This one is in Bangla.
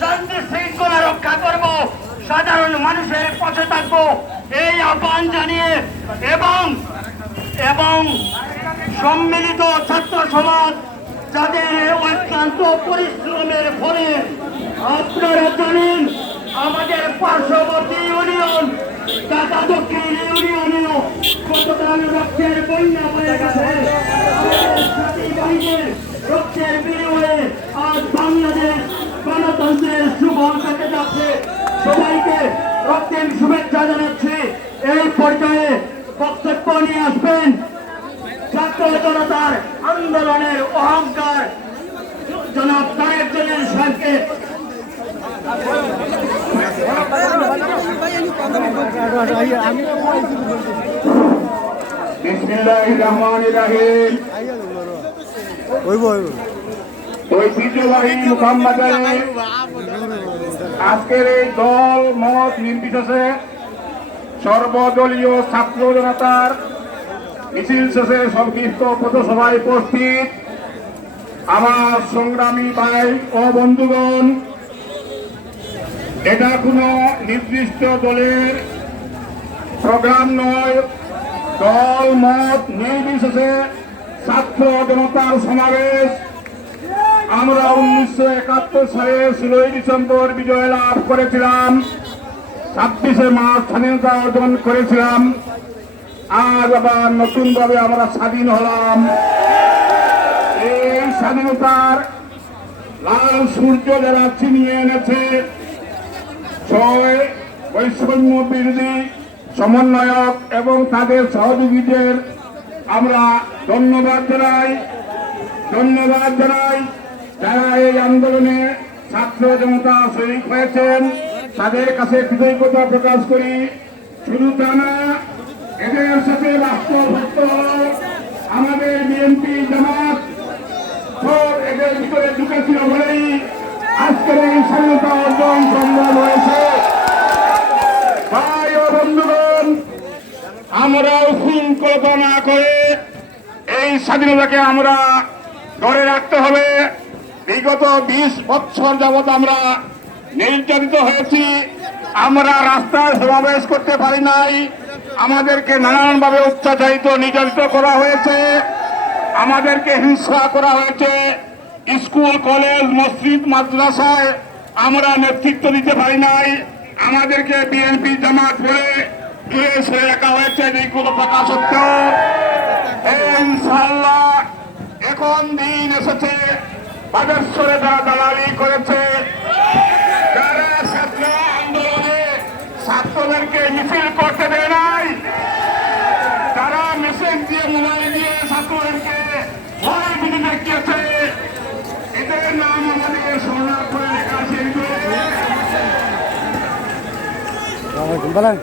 শান্তি শৃঙ্খলা রক্ষা করব, সাধারণ মানুষের পাশে থাকব। এই আহ্বান জানিয়ে এবং এবং সম্মিলিত ছাত্র সমাজ যাদের অত্যন্ত পরিশ্রমের ফলে আপনারা জানেন, আমাদের পার্শ্ববর্তী ইউনিয়ন, ঢাকা দক্ষিণ ইউনিয়নেও গতকাল রক্তের বন্যা হয়ে গেছে আমাদের সাথী বাহিনীর রক্তের বিনিময়ে আজ বাংলাদেশ গণতন্ত্রের সুফল যাচ্ছে। সবাইকে রক্তিম শুভেচ্ছা জানাচ্ছি। এই পর্যায়ে বক্তব্য নিয়ে আসবেন ছাত্র জনতার আন্দোলনের অহংকার। জনাব তারেক জনের সাহেবকে। বিসমিল্লাহির রহমানির রহিম। হইব হইব আজকের এই দল মত নির্বিশেষে সর্বদলীয় ছাত্র জনতার মিছিল শেষে সংক্ষিপ্ত পথসভায় উপস্থিত আমার সংগ্রামী ভাই ও বন্ধুগণ, এটা কোনো নির্দিষ্ট দলের প্রোগ্রাম নয়। দল মত নির্বিশেষে ছাত্র জনতার সমাবেশ আমরা উনিশশো একাত্তর সালে ষোলোই ডিসেম্বর বিজয় লাভ করেছিলাম। ছাব্বিশে মার্চ স্বাধীনতা অর্জন করেছিলাম। আজ আবার নতুন ভাবে আমরা স্বাধীন হলাম। এই স্বাধীনতার লাল সূর্য যারা ছিনিয়ে এনেছে, ছয় বৈষম্য বিরোধী সমন্বয়ক এবং তাদের সহযোগীদের আমরা ধন্যবাদ জানাই। ধন্যবাদ জানাই। যারা এই আন্দোলনে ছাত্র জনতা শহীদ হয়েছেন, তাদের কাছে কৃতজ্ঞতা প্রকাশ করি। শুধু তা না, এদের সাথে হল আমাদের বিএনপি জামাত সব এদের ভিতরে ঢুকেছিল বলেই আজকের এই স্বাধীনতা অর্জন সম্ভব হয়েছে। ভাই ও বন্ধুগণ আমরা শৃঙ্খলতা না করে এই স্বাধীনতাকে আমরা ধরে রাখতে হবে। বিগত বিশ বছর যাবৎ আমরা নির্যাতিত হয়েছি। আমরা রাস্তায় সমাবেশ করতে পারি নাই। আমাদেরকে নানানভাবে অত্যাচারিত নির্যাতিত করা হয়েছে। আমাদেরকে হিংসা করা হয়েছে। স্কুল, কলেজ, মসজিদ, মাদ্রাসায় আমরা নেতৃত্ব দিতে পারি নাই। আমাদেরকে বিএনপি জামাত বলে দূরে সরে রাখা হয়েছে যেগুলো থাকা সত্ত্বেও। ইনশাল্লাহ এখন দিন এসেছে। বাগেশ্বরে যারা দালালি করেছে যারা ছাত্র আন্দোলনে ছাত্রদেরকে মিছিল করতে দেয় নাই তারা মেসেজ দিয়ে মোবাইল দিয়ে ছাত্রদেরকে ভয় দিতে দেখিয়েছে এদের নাম আমাদেরকে স্মরণ করে লেখা আছে। বলেন